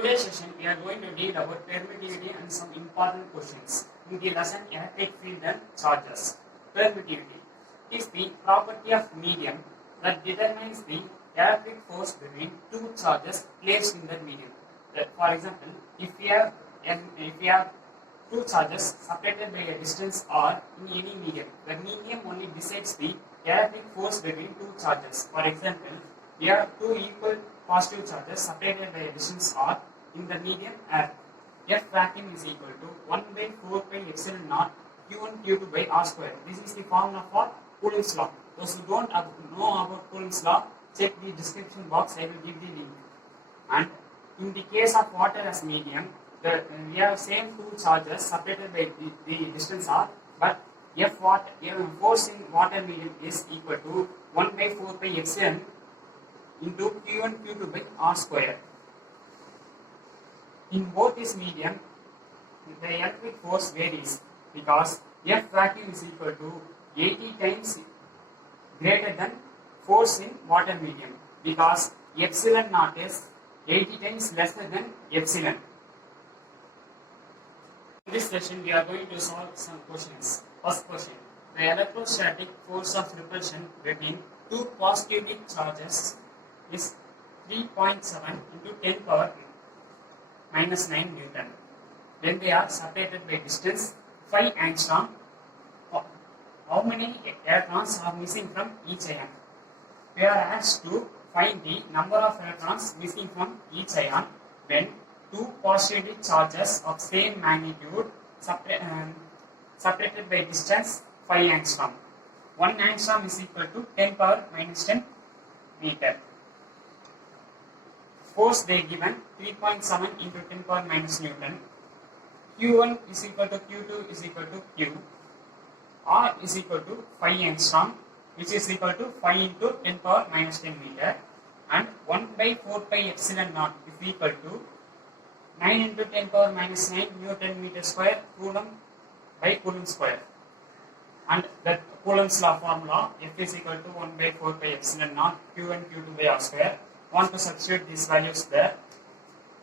Today's session we are going to deal about permittivity and some important questions in the lesson electric field and charges. Permittivity is the property of medium that determines the electric force between two charges placed in the medium. For example, if we have two charges separated by a distance r in any medium, the medium only decides the electric force between two charges. For example, we have two equal positive charges separated by a distance r in the medium air. F vacuum is equal to 1 by 4 pi epsilon naught q1 q2 by r square. This is the formula for Coulomb's law. Those who don't know about Coulomb's law, check the description box. I will give the link. And in the case of water as medium, we have same two charges separated by the distance r, but force in water medium is equal to 1 by 4 pi epsilon into q1 q2 by r square. In both this medium, the electric force varies because F vacuum is equal to 80 times greater than force in water medium because epsilon naught is 80 times lesser than epsilon. In this session, we are going to solve some questions. First question: the electrostatic force of repulsion between two positively charges is 3.7 into 10 power minus 9 Newton. When they are separated by distance 5 angstrom, how many electrons are missing from each ion? We are asked to find the number of electrons missing from each ion when two positively charges of same magnitude separated by distance 5 angstrom. 1 angstrom is equal to 10 power minus 10 meter. Force they given 3.7 into 10 power minus Newton. Q1 is equal to Q2 is equal to Q. R is equal to 5 angstrom, which is equal to 5 into 10 power minus 10 meter, and 1 by 4 pi epsilon naught is equal to 9 into 10 power minus 9 Newton meter square Coulomb by Coulomb square. And the Coulomb's law formula, F is equal to 1 by 4 pi epsilon naught Q1 Q2 by R square. Want to substitute these values there,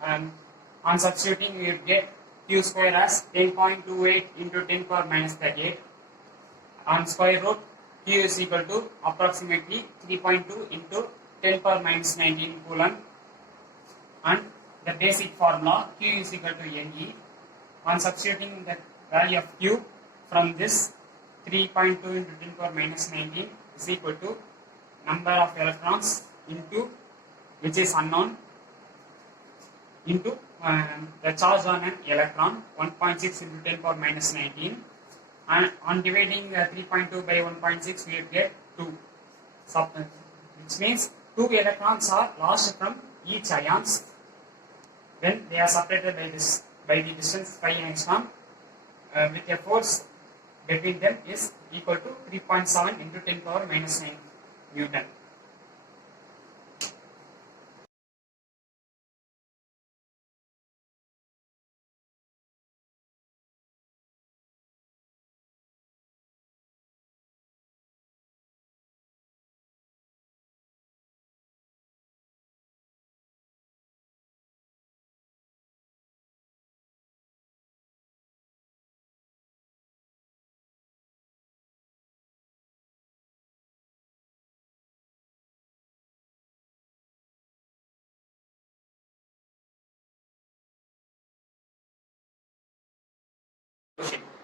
and on substituting we get Q square as 10.28 into 10 power minus 38. On square root, Q is equal to approximately 3.2 into 10 power minus 19 Coulomb, and the basic formula Q is equal to Ne. On substituting the value of Q from this 3.2 into 10 power minus 19 is equal to number of electrons into which is unknown into the charge on an electron 1.6 into 10 power minus 19, and on dividing 3.2 by 1.6 we will get 2, which means 2 electrons are lost from each ions when they are separated by the distance 5 angstrom with a force between them is equal to 3.7 into 10 power minus 9 Newton.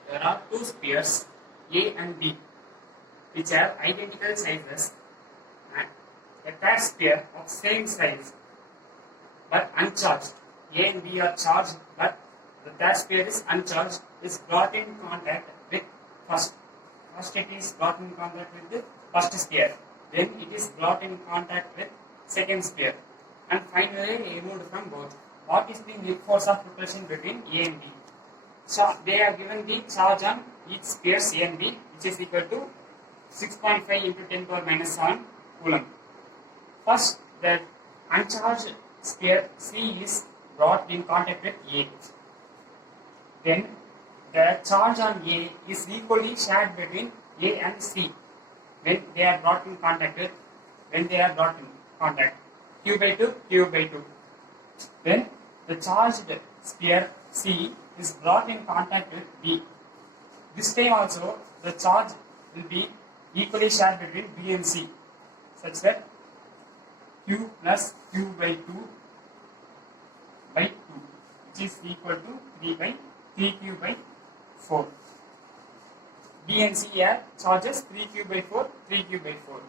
There are two spheres A and B which have identical sizes, and a third sphere of same size but uncharged. A and B are charged, but the third sphere is uncharged, is brought in contact with first. First it is brought in contact with the first sphere, then it is brought in contact with second sphere, and finally removed from both. What is the net force of repulsion between A and B? So they are given the charge on each spheres A and B, which is equal to 6.5 into 10 power minus 7 Coulomb. First, the uncharged sphere C is brought in contact with A. Then the charge on A is equally shared between A and C when they are brought in contact. Q by 2, Q by 2. Then the charged sphere C is brought in contact with B. This time also the charge will be equally shared between B and C, such that Q plus Q by 2 by 2, which is equal to 3Q by 4. B and C are charges 3Q by 4, 3Q by 4.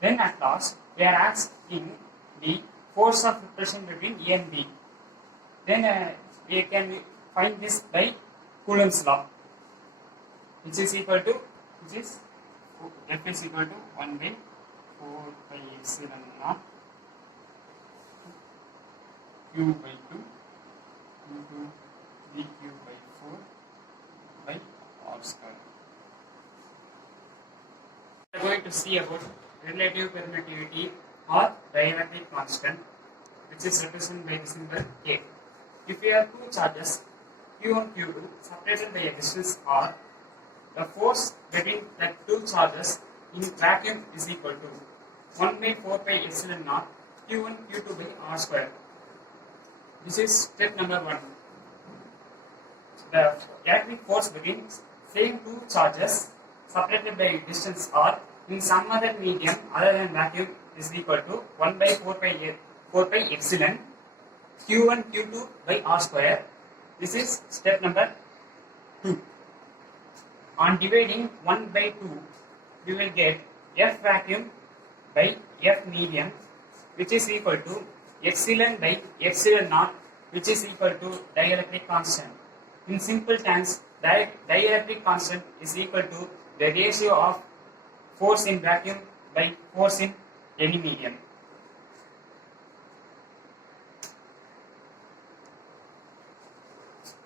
Then at last, we are asking the force of repulsion between A and B. Then we can find this by Coulomb's law, which is equal to, F is equal to 1 by 4 pi epsilon naught Q by 2 into dq by 4 by r square. We are going to see about relative permittivity or dielectric constant, which is represented by the symbol K. If we have two charges Q1, Q2 separated by a distance r, the force between the two charges in vacuum is equal to 1 by 4 pi epsilon naught Q1, Q2 by r square. This is step number 1. The electric force between same two charges separated by distance r in some other medium other than vacuum is equal to 1 by 4 pi epsilon Q1 Q2 by r square. This is step number 2. On dividing 1 by 2, we will get F vacuum by F medium, which is equal to epsilon by epsilon naught, which is equal to dielectric constant. In simple terms, dielectric constant is equal to the ratio of force in vacuum by force in any medium.